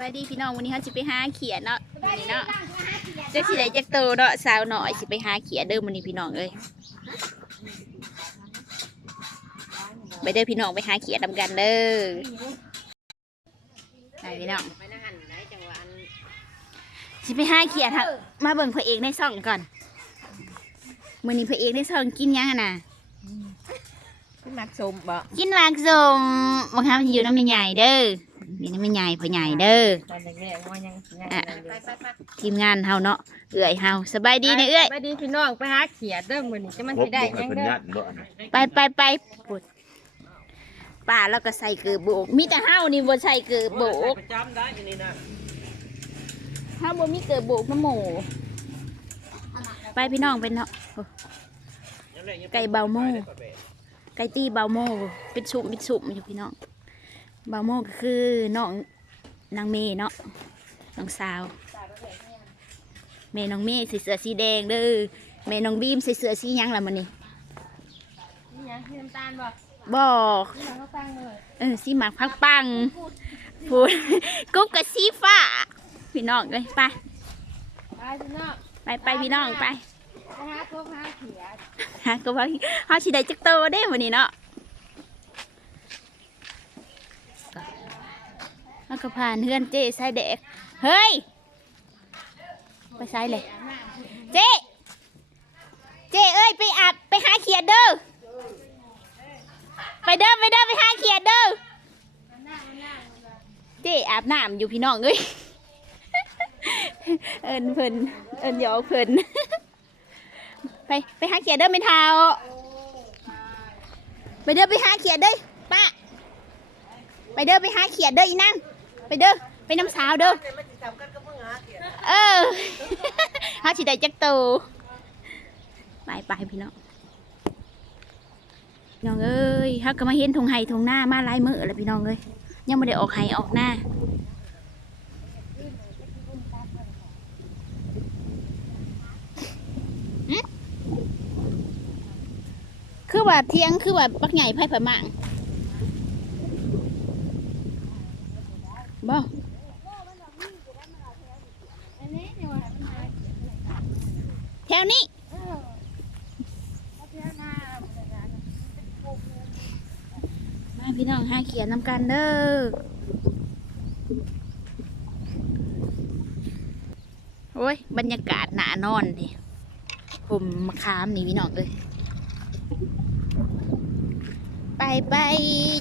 บายดีพี่น้องวันนี้เขาสิไปหาเขียดเนาะวันนี้เนาะเจะสิได้จักโตเนาะสาวหน่อยสิไปหาเขียดเด้อวันนี้พี่น้องเอ้ยไปเด้อพี่น้องไปหาเขียดนำกันเด้อไปพี่น้องไปนะหันไหนจังหวะอันสิไปหาเขียดค่ะมาเบิ่งพระเอกในซ่องก่อนมื้อนี้พระเอกในซ่องกินหยังอะน่ะพี่มักชมบ่กินลากสมบางครั้งมันอยู่น้ำใหญ่ๆเด้อ มีน้ำใหญ่พ่อใหญ่เด้อตอนแรกๆว่ายังยังอะไปไปไปทีมงานเฮาเนาะเอื้อยเฮาสบายดีนะเอื้อยไปดีพี่น้องไปหาเขียดเด้อมื้อนี้จะมันพบสิได้บุกให้ยังเพิ่นเด้อยัดบ่อันนั้นไปไปไปปุดป่าแล้วก็ใส่เกลือโบกมีแต่เฮานี่บ่ใส่เกลือโบกประจำได้อันนี้นะเฮาบ่มีเกลือโบกน้ำหมูไปพี่น้องเป็นเนาะโอ้ไก่เบาโม่ไก่ตีเบาโม่เป็นสุ่มเป็นสุ่มอยู่พี่น้องเบาโม่ก็คือน้องนางเมย์เนาะน้องสาวเมย์น้องเมย์ใส่เสื้อสีแดงเด้อเมย์น้องบีมใส่เสื้อสีหยังล่ะมันนี่นี่ยังที่น้ำตาลบ่บอกนี่เราก็ตั้งเลยเออสีหมากพักปังพูดกุ๊บกับสีฟ้าพี่น้องเลยไปไปพี่น้องไปไปพี่น้องไปไปหาพบหาเขียดฮะก็ว่าเขาสิได้จักโตได้วันนี้เนาะแล้ว ก็ผ่านเฮือนเจ๊ใส่เด็กเฮ้ย ไปใส่เลย เจ๊เจ๊เอ้ยไปอาบไปหาเขียดเด้อไปเด้อไปเด้อไปหาเขียดเด้อเจ๊อาบน้ำอยู่พี่น้องเอ้ยเอินเพิ่นเอินยอเพิ่นไปไปหาเขียดเด้อไม่เท้าไปเด้อไปหาเขียดเด้อป้าไปเด้อไปหาเขียดเด้ออีนั่ง ไปเด้อไปน้ำสาวเด้อเออหาสิได้จักโตไปไปพี่น้องน้องเอ้ยฮักก็มาเห็นทงไห้ทงหน้ามาหลายมือแล้วพี่น้องเอ้ยยังไม่ได้ออกไห้ออกหน้าคือว่าเที่ยงคือว่าปักใหญ่ไพ่ผมัง บ่แถวนี้มาพี่น้องหาเขียนนำกันเด้อโอ้ย บรรยากาศหนานอนดิผมมะขามนี่พี่น้องเลยไปไป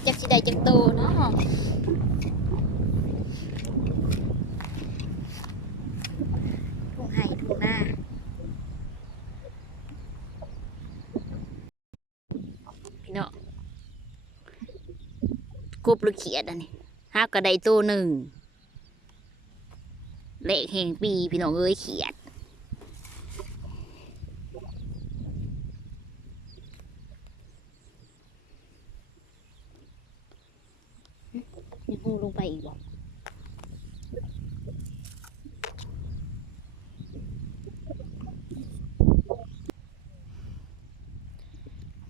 จากสิใดจากโตเนาะทุ่งไห่ทุ่งหน้า พี่เนาะก บหรือเขียดอันนี้ห้ากระไดตัวหนึ่งเละแห่งปีพี่น้องเอ้ยเขียดยังหูลงไปอีกบอก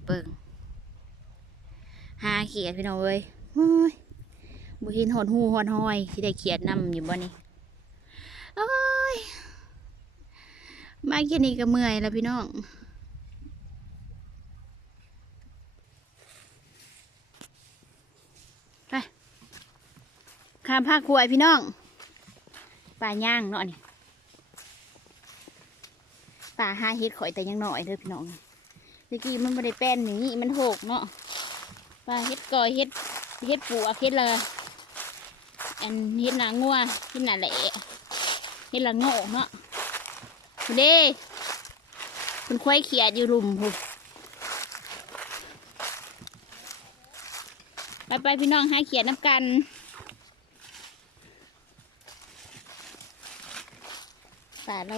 เบิ่งหาเขียดพี่น้องเอ้ยโอ้ย บุหินหอนหูหอนหอยที่ได้เขียดนำอยู่บ่นี่โอ้ยมาแค่นี้ก็เมื่อยแล้วพี่น้องไปข้ามภาคครัวพี่น้องป่าย่างเนาะนี่ป่าห้าเฮ็ดข่อยแต่ยังหน่อยเด้อพี่น้องตะกี้มันไม่ได้แป้นอย่างนี้มันโหกเนาะป่าเฮ็ดกอยเฮ็ด เฮ็ดปูอักเฮ็ดละอันเฮ็ดหนางัวเฮ็ดหนาแหละเฮ็ดละโง่เนาะคุณเด้คุณควายเขียดอยู่รุมพูไปไปพี่น้องหาเขียดน้ำกันป่าเรา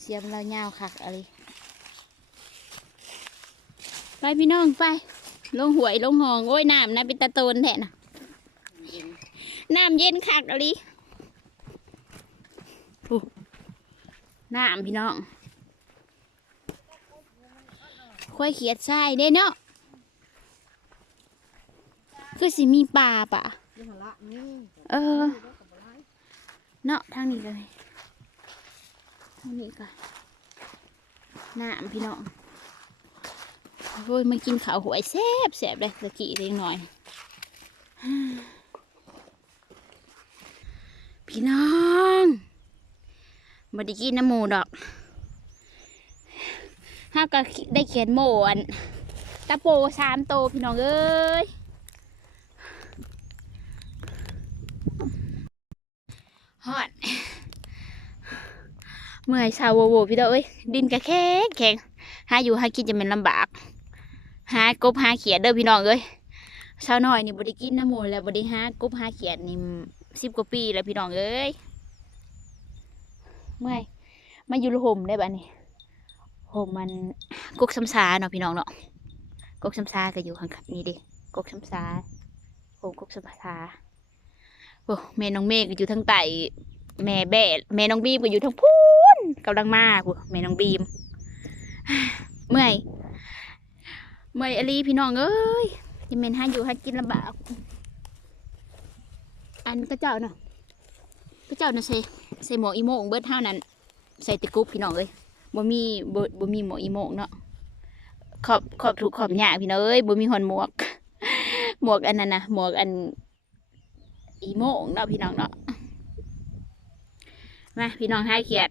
เสียมเรายาวคักอะไรไปพี่น้องไป ลงหวยลงหองโอ้ยน้ำนะเป็นตะโตนแทนะน้ำเย็นคักอะไรน้ำพี่น้องค่อยเขียดทรายเด้เนาะคือสิมีปลาป่ะเออ เนาะทางนี้เลยทางนี้ก็น้ำพี่น้อง โอ้ยมากินข้าวหวยแซ่บแซ่บเลยตะกี้เล็กน้อย พี่น้องบด้กินน้ำหมูดอกห้าก็ได้เขียนโหมอนตะโปสามโตพี่น้องเอ้ยฮอดเมื่อยชาวโวโวพี่น้องเอ้ยดินกระแข็งแข็งหาอยู่หากินจะเป็นลำบาก หากบหาเขียดเด้อพี่น้องเอ้ยชาวน้อยนี่บ่ได้กินน้ำมูลแล้วบ่ได้หากบหาเขียดนี่สิบกว่าปีแล้วพี่น้องเอ้ยเมื่อยมาอยู่ห่มได้บัดนี้ห่มมันกกสำซาเนาะพี่น้องเนาะกกสำซาก็อยู่ข้างๆนี่เดิกกสำซาห่มกกสำซาโอ้แม่น้องเมฆก็อยู่ทางใต้แม่แบ่แม่น้องบีมก็อยู่ทางพูนกำลังมาพูแม่น้องบีมเมื่อย เมื่อยอลีพี่น้องเอ้ยยังเมนหาอยู่หากินลำบากอันก็เจ้าเนาะก็เจ้าน่ะใส่ใส่หมวกอีโมงเบิร์ดเท่านั้น ใส่ตะกุบพี่น้องเอ้ยบ่มีบ่บ่มีหมวกอีโมงเนาะขอบขอบถูกขอบหยาพี่น้องเอ้ยบ่มีหอนหมวก หมวกอันนั้นนะหมวกอันอีโมงเนาะพี่น้องเนาะมาพี่น้องให้เขียด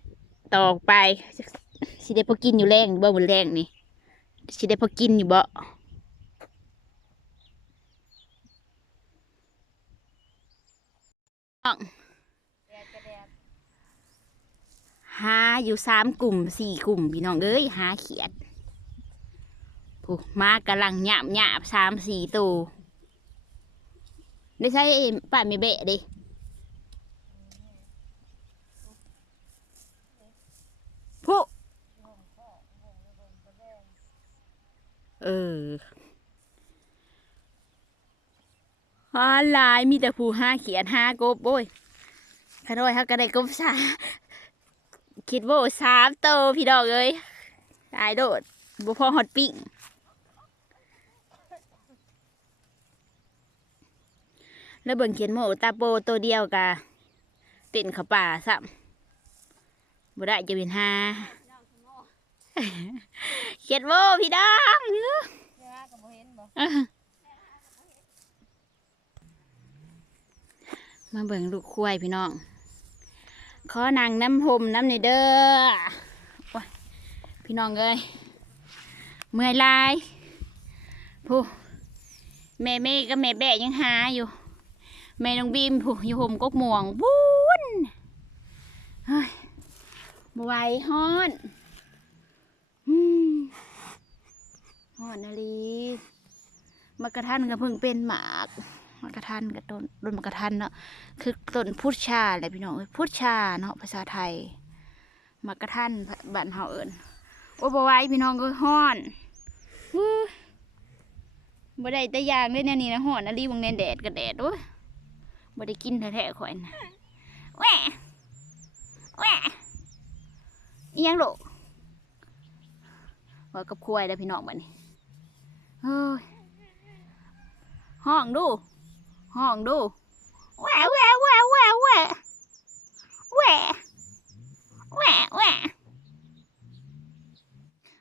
ตอกไปสิได้พอกินอยู่แรงบ่บนแรงนี่ สิได้พอกินอยู่บ่หาอยู่สามกลุ่มสี่กลุ่มพี่น้องเอ้ยหาเขียดผู้มากำลังหยาบหยาบสามสี่ตัวได้ใช้ป้าไม่เบะดิผู้ เออฮาลายมีแต่ผู้ห้าเขียดห้ากบโอ้ยขน้อยฮักก็ได้กบสาคิดว่าสามโตพี่ดอกเอ้ยตายโดดบุพอฮอตปิ้งแล้วเบิ่งเขียนโมตาโปตัวเดียวกะเต้นเขาป่าซ้ำบ่ได้จะเป็นห้า เขียนโมพี่ดองมาเบิ่งลูกควายพี่น้อง ขอนางน้ำหมน้ำในเด้อพี่น้องเอ้ยเมื่อยลายผู้แม่เมย์กับแม่แบะยังหาอยู่ แม่น้องบีมผู้อยู่ห่มกกม่วงบุ้นเฮ้ยบไวฮ้อนอืม ฮอนนาลีมากระทันก็เพิ่งเป็นหมากมากระทันกับต้นต้นมากระทันเนาะคือต้นพุทชาแหละพี่น้องพุทชาเนาะภาษาไทยมากระทันบ้านเฮาเอิญโอ้บ่ไว้พี่น้องก็ฮ้อนอู้บ่ได้แต่ยางเลยเนี่ยนี่นะฮ้อนนะรีบงเนนแดดกับแดดโอ้ยบ่ได้กินแท้ๆข่อยนะแหวะแหวะอีหยังลูกว่ากับควายแล้วพี่น้องบัดนี้ เฮ้ยห้องดูห้องดูแหวะแหวะแหวะแหวะแหวะแหวะแหวะแหวะ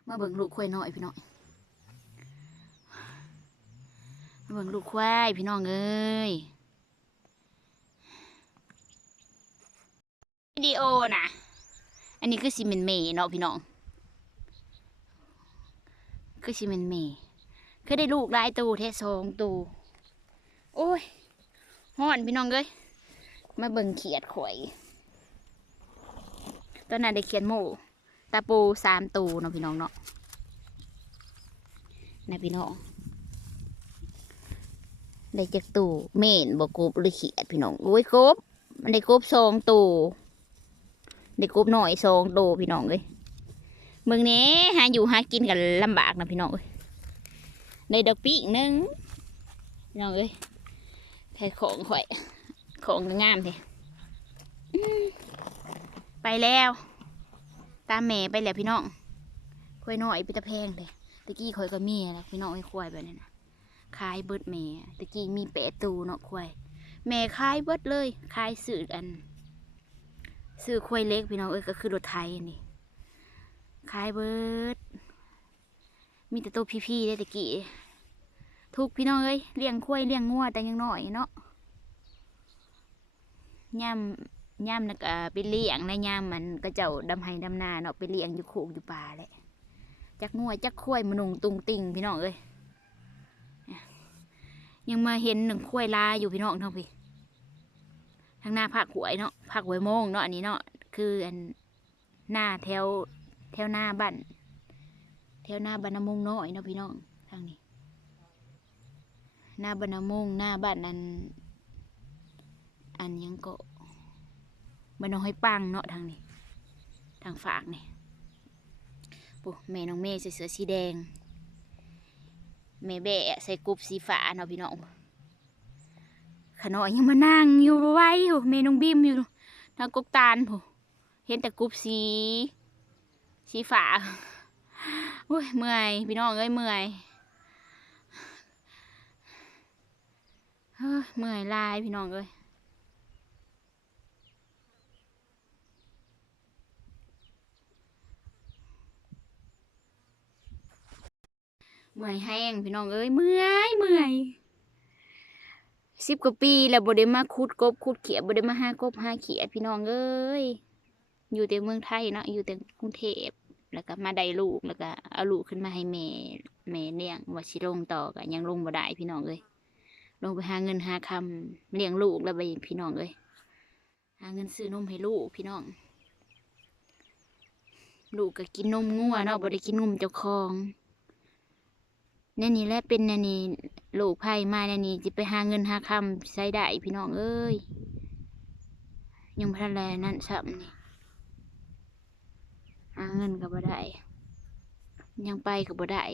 มาเบิ่งลูกควายน้อยพี่น้องมาเบิ่งลูกควายพี่น้องเอ้ยวิดีโอนะอันนี้คือซีเมนเมเนาะพี่น้องคือซีเมนเมย์ คือได้ลูกหลายตูแท้สองตูโอ้ยฮ้อนพี่น้องเอ้ยมาเบิ่งเขียดข่อยตอนนั้นได้เขียนหมูตาปูสามตูเนาะพี่น้องเนาะนะพี่น้องได้จากตูเม่นบกบหรือเขียดพี่น้องโอ้ยกบมันได้กบสองตูได้กบหน่อยสองตูพี่น้องเอ้ยเมืองนี้หาอยู่หากินกันลำบากนะพี่น้องเอ้ย ในดอกปีกหนึงพี่น้องเอ้ยแค่ของข่อยของงามเท่ไปแล้ว ตามแม่ไปแล้วพี่น้องควายน้อยไปตะแพงเลยตะกี้ข่อยก็มีแล้วพี่น้องไอ้ควายแบบนี้นะขายเบิดแม่ตะกี้มีแปดตูเนาะควายแม่ขายเบิดเลยขายสื่ออันซื้อควายเล็กพี่น้องเอ้ยก็คือรถไทยนนี่ขายเบิดมีแต่ตัวพี่ๆได้ตะกี้ ทุกพี่น้องเอ้ยเลี้ยงควายเลี้ยงงัวแต่ยังหน้อยเนาะย่ำย่ำนักไปเลี้ยงในย่ำมันก็เจ้าดำไห้ดำนาเนาะไปเลี้ยงอยู่โคกอยู่ป่าแหละจักงัวจักควายมนุงตุงติงพี่น้องเอ้ยยังมาเห็นหนึ่งควายลาอยู่พี่น้องเท่าพี่ทางหน้าภาคหวยเนาะภาคหวยโมงเนาะอันนี้เนาะคืออันหน้าแถวแถวหน้าบ้านแถวหน้าบรรณมงน้อยเนาะพี่น้องทางนี้ หน้าบรรณมงหน้าบ้านนั้นอันยังก็บรรณห้อยปังเนาะทางนี้ ทางฝากนี่ปุ๊แม่น้องเมย์ใส่เสื้อสีแดงแม่แบะใส่กรุ๊ปสีฟ้าเนาะพี่น้องขนอยยังมานั่งอยู่ไว้อยู่เมน้องบิมอยู่ทางกกตาลโหเห็นแต่กรุ๊ปสี สีฝาโอ้ยเมื่อยพี่น้องเอ้ยเมื่อย เมื่อยลายพี่น้องเอ้ยเมื่อยแห้งพี่น้องเอ้ยเมื่อยเมื่อยสิบกว่าปีแล้วบ่ได้มาขุดกบขุดเขียดบ่ได้มาห้ากบห้าเขียพี่น้องเอ้ยอยู่แต่เมืองไทยเนาะอยู่แต่กรุงเทพแล้วก็มาได้ลูกแล้วก็เอาลูกขึ้นมาให้แม่แม่เลี้ยงว่าสิลงต่อก็ยังลงบ่ได้พี่น้องเอ้ย ลงไปหาเงินหาคำเลี้ยงลูกแล้วไปพี่น้องเอ้ยหาเงินซื้อนมให้ลูกพี่น้อง ลูกก็กินนมงัวเนาะบ่ได้กินนมเจ้าของนี่นี่แหละเป็นนี่นี่ลูกไผ่มาเนี่ยนี่จะไปหาเงินหาคำใช้ได้พี่น้องเอ้ยยังพันแลนั่นซ้ำนี่หาเงินก็บ่ได้ยังไปก็บ่ได้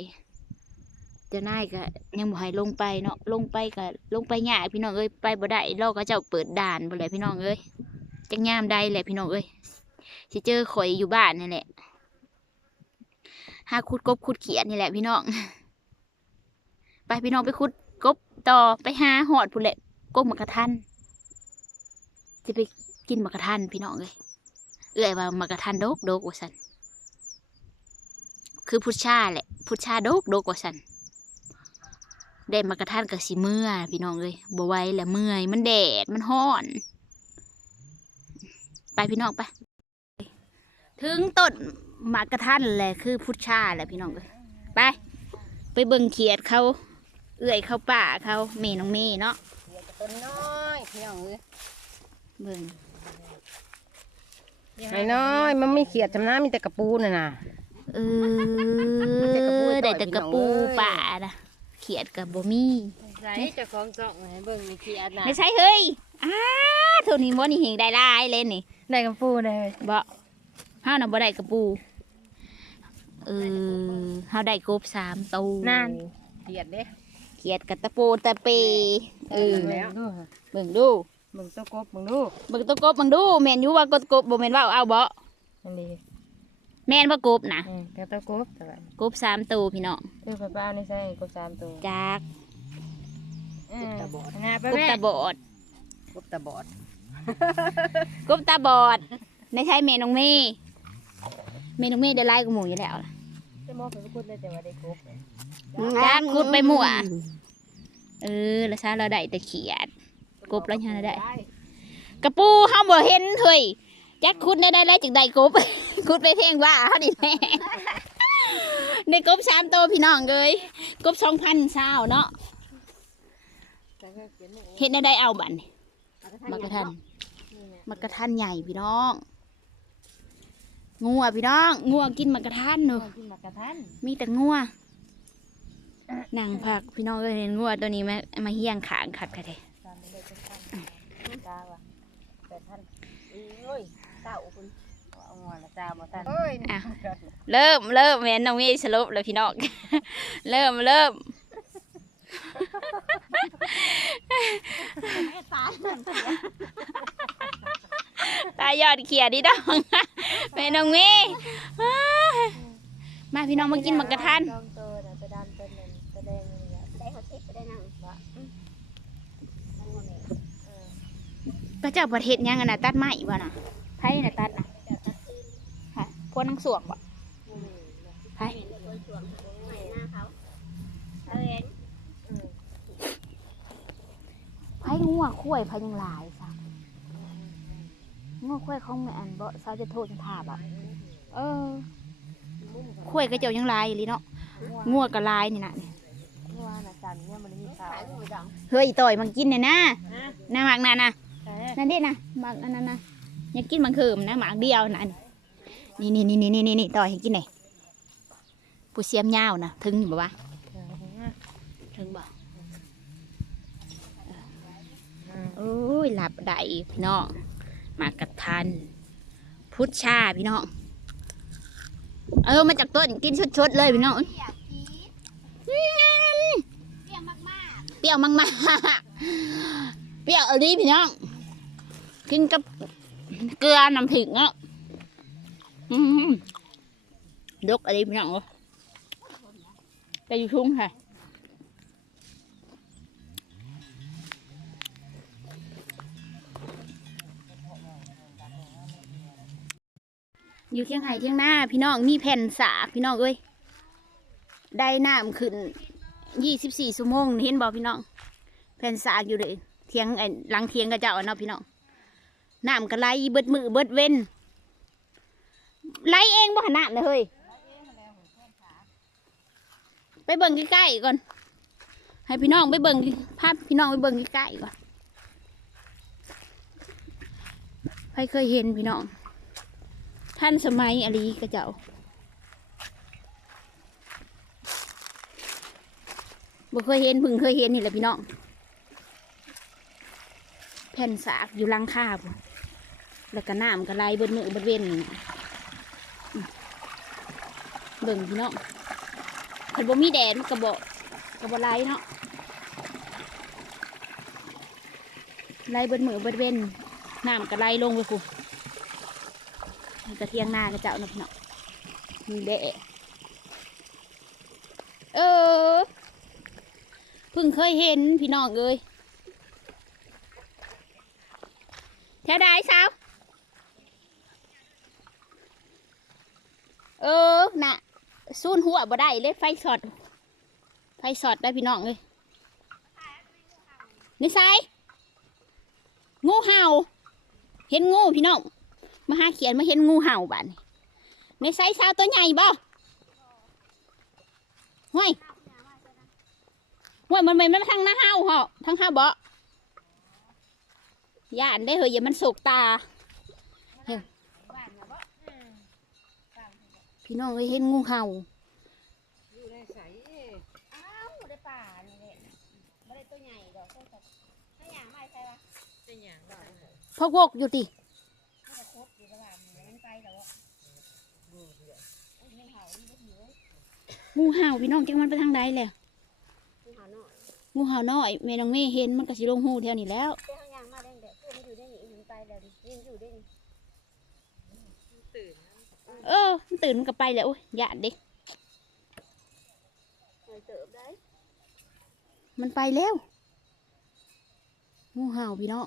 จะนายก็ยังบ่ให้ลงไปเนาะลงไปก็ลงไปยากพี่น้องเอ้ยไปบ่ได้รอก็เจ้าเปิดด่านบ่แหละพี่น้องเอ้ยจังยามใดแหละพี่น้องเอ้ยสิเจอข่อยอยู่บ้านนี่แหละหาขุดกบขุดเขียดนี่แหละพี่น้อง ไปพี่น้องไปขุดกบต่อไปหาหอดผู้นแหละกบมักกะทันจะไปกินมักกะทันพี่น้องเลยเอื้อยว่ามักกะทันโดกโดกว่าสันคือพุชชาแหละพุชชาโดกโดกว่าสัน ได้หมักกะทันกับสีเมื่อพี่น้องเลยบไหว้แหละเมื่อย มันแดดมันห้อน ไปพี่น้องไป ถึงต้นหมากกะทันแหละคือพุชชาแหละพี่น้องเลยไป ไปเบิ่งเขียดเขา เอื่อยเขาป่าเขาเมน้องเมเนาะเดี๋ยวจะต้นน้อยพี่น้องเอ้ยเบิ่งน้อยน้อย มันไม่เขียดจำน้ามีแต่กระปูน่ะนะเอแต่กระปูอต่ได้อยแต่พี่กระน้องปูเอ้ยป่านะเขียดกับบ่มีใส่เจ้าของจ่องให้เบิ่งมีเขียดนะไม่ใช่เฮ้ยอ้าโทนี่บ่นี่เฮงได้หลายเลยนี่ได้กระปูเลยบ่เฮาน่ะบ่ได้กระปูเออเฮาได้กบสามตัวนั่นเขียดเด้เขียดกับตะปูตะเปเออแล้วเบิ่งดูมึงตัวกบมึงดูเบิ่งตัวกบเบิ่งดูแม่นอยู่ว่ากบกบบ่แม่นว่าเอาบ่อันนี้ แม่นว่ากบนะอืมแต่ตัวกบแต่ว่ากบสามตัวพี่น้องคือไปเป้านี่ใช่กบสามตัวจากอืมนะไปกบแม่ตาบอดกบตาบอดกบตาบอดไม่ใช่เมนองเมเมนองเมได้ไล่กับหมูอยู่แล้วล่ะจะมองไปพูดเลยแต่ว่าได้กบจักขุดไปหมั่วเออแล้วซาเราได้แต่เขียด กบแล้วยังได้ กระปูเฮาบ่เห็นเฮ้ยจักขุดได้ได้แล้วจึงได้กบ ขุดไปเพ่งว่าเฮาดิแม่ได้กบสามตัวพี่น้องเลยกบสองพันเศร้าเนาะเห็นได้ได้เอาบัตรมากระทันมากระทันใหญ่พี่น้องงัวพี่น้องงัวกินมากระทันเนอะกินมากระทันมีแต่งัวนั่งพักพี่น้องก็เห็นงัวตัวนี้มามาเฮี้ยงขางขัดกันเลย ตามไปเลยเป็นพันตาว่ะแปดพันเอ้ยเต้าคุณเอาหัวละตาบ่ทันเอ้ยอะ เริ่มเริ่มแม่นน้องเมย์สรุปเลยพี่น้อง เริ่มเริ่มตายอดเขียดดิดองแม่น้องเมย์อ้ายมาพี่น้องมากินหมักกระทันลองตัวน่ะตัวดำตัวนึงตัวแดงนี่แหละได้เขาเทปได้นั่งวะอืมนั่งว่าแม่เออก็เจ้าประเทศยังอะนะตัดไม้บ่น่ะไผ่น่ะตัดนะ ค่ะพวกนังสวงบ่ไผ่คนสวมใหม่หน้าเขาเขาเห็นไผ่งัวคุ้ยไผ่ยังหลายซะงัวคุ้ยเขาไม่อันบ่สาวจะโทษจะถามอะเออคุ้ยก็เจ้ายังหลายอยู่ลีเนาะงัวก็หลายนี่น่ะนี่ว่าน่ะจันเนี่ยมันมีขาวหัวดำเฮ้ยต่อยมันกินเนี่ยนะฮะนะหมากนั่นนะใช่นั่นดินะหมากอันนั้นนะอยากกินมันเขิมนะหมากเดียวนะนี่ นี่นี่นี่นี่นี่นี่ต่อยให้กินหน่อยผู้เสียมยาวนะถึงอยู่บ่วะถึงบ่โอ้ยหลับได้พี่น้องมากกระทัน พุทชาพี่น้องเออมาจากต้นกินชดๆเลยพี่น้องเปียกพีเปียกมากเปรี้ยวมากๆเปรี้ยวอะไรพี่น้อง กินกับเกลือน้ำพริกเนาะ ดกอะไรพี่น้องไปอยู่ทุ่งค่ะอยู่เที่ยงไห่เที่ยงหน้าพี่น้องมีแผ่นสาพี่น้องเอ้ยได้น้ำขึ้นยี่สิบสี่ชั่วโมงนี่เห็นบอกพี่น้อง แผ่นสาอยู่เลยเทียงไอ้หลังเทียงกระเจ้าเนาะพี่น้องน้ำก็ไหลเบิดมือเบิดเว้น ไหลเองบ่ขนาดเลยเฮ้ยไปเบิ่งใกล้ๆก่อน ให้พี่น้องไปเบิ่งภาพพี่น้องไปเบิ่งใกล้ๆก่อนใครเคยเห็นพี่น้อง ท่านสมัยอลีกระเจ้าบ่เคยเห็นพึ่งเคยเห็นนี่แหละพี่น้อง แผ่นสากอยู่ลังคาพุ่นแล้วก็น้ำก็ไหลเบิดมือเบิดเว้นนี่อืมเบิ่งพี่น้องคันบ่มีแดดมันก็บ่ก็บ่ไหลเนาะไหลเบิดมือเบิดเว้นน้ำก็ไหลลงไปพุ่นนี่กระเทียงหน้ากระเจ้านะพี่น้องมีแดดเออเพิ่งเคยเห็นพี่น้องเลยแถวใดสาวเออน่ะ ซูนหัวบ่ได้เลยไฟสอด ไฟสอดได้พี่น้องเลยนี่ไซงูเห่า เห็นงูพี่น้องมาหาเขียนมาเห็นงูเห่าบ้านนี่ไซสาวตัวใหญ่บ่ห้วยว่ามันไม่มันทางหน้าเห้าเหรอทางเห้าบาะย่านได้เหยอย่ามันสุกตาเฮ้ย พี่น้องเอ้ยเห็นงูเห่าอยู่ในใสอ้าวได้ป่านี่แหละไม่ได้ตัวใหญ่ดอกตัวสัตว์ถ้าอย่างไม่ใช่ปะเป็นอย่างดอกมันพกวกอยู่ติจะครบอยู่ระหว่างมันไปแต่ว่างูเห่านี่ก็หิวงูเห่าพี่น้องจังมันไปทางใดแล้วงูเห่าหน่อยงูเห่าน้อยแม่น้องเมย์เห็นมันก็สิลงหูแถวนี้แล้วแต่ทางอย่างมาได้เด็กคือมันอยู่ได้หนีมันไปแล้วดิยังอยู่ได้นี่ เออมันตื่นมันก็ไปแล้วโอ้ยยานดิมันไปแล้วงูเห่าพี่น้อง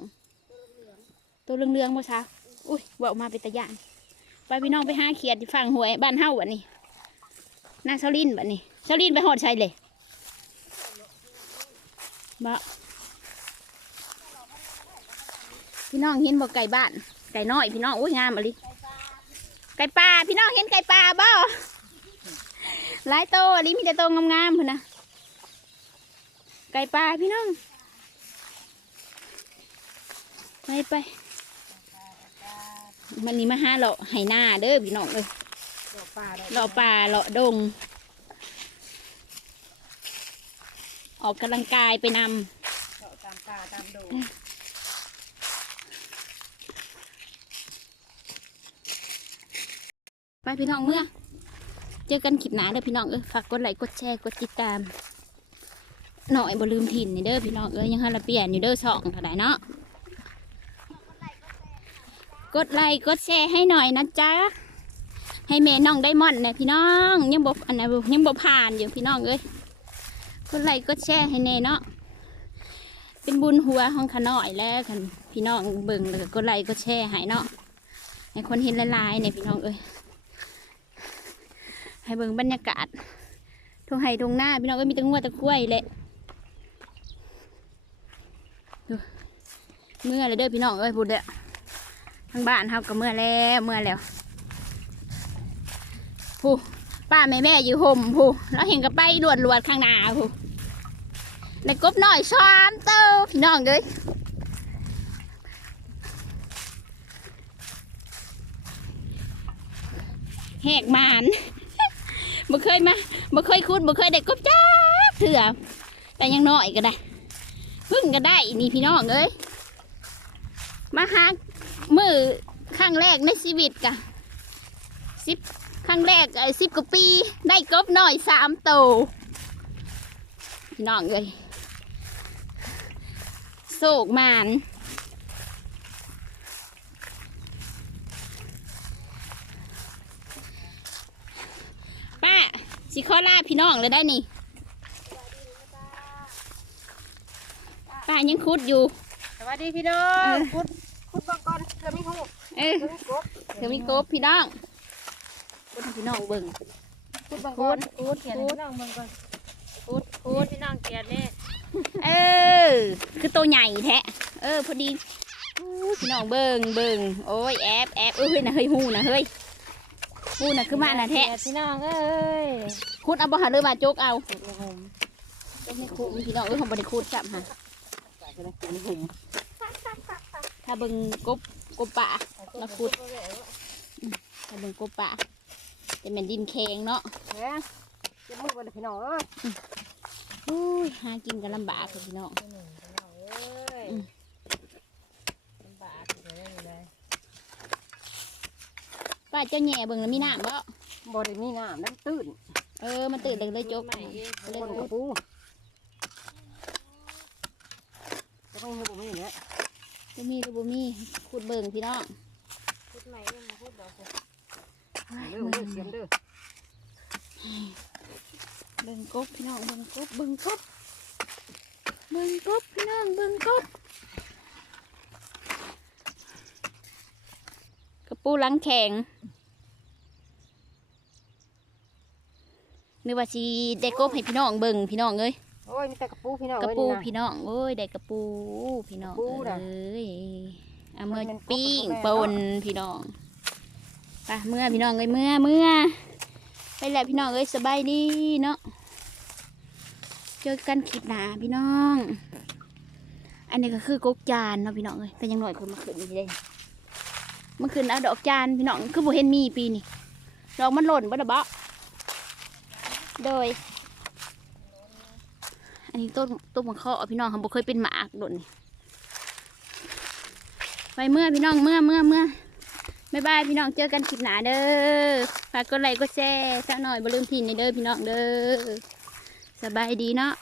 ตัวเรืองๆบ่ซะอุ้ยเว่ามาเป็นตะยานไปพี่น้องไปหาเขียดฝั่งหวยบ้านเฮาบัดนี้หน้าเซาลินบัดนี้เซาลินไปหอดใช่เลยบ่พี่น้องเห็นบ่ไก่บ้านไก่น้อยพี่น้องอุ้ยงามอะลิ ก่ป่าพี่น้องเห็นไก่ป่าบ่หลายโตอันนี้มีแต่โตงามๆพุ่นนะไก่ป่าพี่น้อง ไปไปมันนี้มาหาเลาะไหหน้าเด้อพี่น้องเอ้ยดอกป่าดอกเลาะป่าเลาะดง ออกกำลังกายไปนดอกตามป่าตามดงำ ไปพี่น้องเมื่อ เจอกันคลิปหนาเด้อพี่น้องเอ้ยฝากกดไลค์กดแชร์กดติดตาม หน่อยบ่ลืมถิ่นนี่เด้อพี่น้องเอ้ยยังให้เราเปลี่ยนอยู่เด้อสองเท่าไหร่เนาะกดไลค์กดแชร์ให้หน่อยนะจ๊ะให้แม่น้องได้มอนเนี่ยพี่น้องยังบ่อันนั้นยังบ่ผ่านอยู่พี่น้องเอ้ยกดไลค์กดแชร์ให้แน่เนาะเป็นบุญหัวของขน้อยแล้วคันพี่น้องเบิ่งแล้วก็กดไลค์กดแชร์ให้เนาะให้คนเห็นหลายๆเนี่ยพี่น้องเอ้ย ให้เบิ่งบรรยากาศทงไห้ทงหน้าพี่น้องก็มีตะงัวตะกล้วยแหละเมื่อเลยเด้อพี่น้องเอ้ยพูดเด้อทางบ้านเฮาก็เมื่อแล้วเมื่อแล้วผู้ป้าแม่แม่อยู่ห่มผู้แล้วเห็นกับไปรวดรวดข้างหน้าผู้ในกบหน่อยซ้อมเต้าพี่น้องเอ้ยแหกหมาน บ่เคยมาบ่เคยคุดบ่เคยได้กบจ้าเถื่อแต่ยังน้อยก็ได้พึ่งก็ได้นี่พี่น้องเอ้ยมาหามือครั้งแรกในชีวิตกะสิบครั้งแรกไอ้สิบกว่าปี ได้กบหน้อยสามโตวพี่น้องเอ้ยโศกมาน ป้าสิ ขอลาพี่น้องเลยได้นี่ป้ายังคุดอยู่สวัสดีพี่น้อเองอคุดคุดบังกรเกลือมีหูเอ้ยเกลือมีกบเดี๋ยวมีกบพี่น้องคุดให้พี่น้องเบิ่งคุดบังกรคุดเขียนให้พี่น้องเบิ่งก่อนคุดคุดพี่น้องเขียนนี่เออ คือตัวใหญ่แท้เออพอดีอู้พี่น้องเบิ่งเบิ่งโอ้ยแอบแอบเอ้ยนะเฮ้ยหูนะเฮ้ยหูนะคือมาน่ะแท้พี่น้องเอ้ย คุดเอาบ่หาเลยมาจกเอาคุดในห่มจกไม่คุดพี่น้องเอ้ยผมบ่ได้คุดจับฮะถ้าเบิ่งกบกบป่าแล้วคุดถ้าเบิ่งกบป่าจะเป็นดินแข็งเนาะแหมเจ็บมือบ่ได้พี่น้องเอ้ยอุ้ยหากินกันลำบากเลยพี่น้องพี่น้องพี่น้องเอ้ยอืมลำบากเลยเลยป้าเจ้าแหน่เบิ่งแล้วมีน้ำบ่บ่ได้มีน้ำน้ำตื้น เออ มันตื่นเลยเลยจกใหม่เองเลเล่ยนกับปูจะไม่มีบ่มีเนี่ยบ่มีหรือบ่มีขุดเบิ่งพี่น้องพูดใหม่เรื่องมาพูดดอกสิเรื่องเรื่องเสียงเด้อเบิ่งกบพี่น้องเบิ่งกบเบิ่งกบเบิ่งกบพี่น้องเบิ่งกบกระปูหลังแข็ง นึกว่าสิได้กบให้พี่น้องเบิ่งพี่น้องเอ้ยโอ้ยมีแต่กระปูพี่น้องกระเอ้ยปูนี่นะพี่น้องโอ้ยได้กระปูพี่น้องกระปูน่ะเอ้ยเอาเมื่อมันเป็นกบปิ้งกับปแม่นเนาะ พี่น้องไปเมื่อพี่น้องเอ้ยเมื่อเมื่อไปแล้วพี่น้องเอ้ยสบายดีเนาะเจอกันคลิปหนาพี่น้อง อันนี้ก็คือกกจานเนาะพี่น้องเอ้ยเป็นยังหน่อยคนมาขึ้นนี่เลยเมื่อคืนเอาดอกจานพี่น้องคือบ่เห็นมีปีนี่ดอกมันหล่นบ่ดะเบาะ โดย อันนี้ต้นต้นมะเขาะพี่น้องเขาบ่เคยเป็นหมากโดนนี่ไปเมื่อพี่น้องเมื่อเมื่อเมื่อบ๊ายบายพี่น้องเจอกันคลิปหนาเด้อฝากกดไลค์กดแชร์สักหน่อยบ่ลืมทินในเด้อพี่น้องเด้อสบายดีเนาะ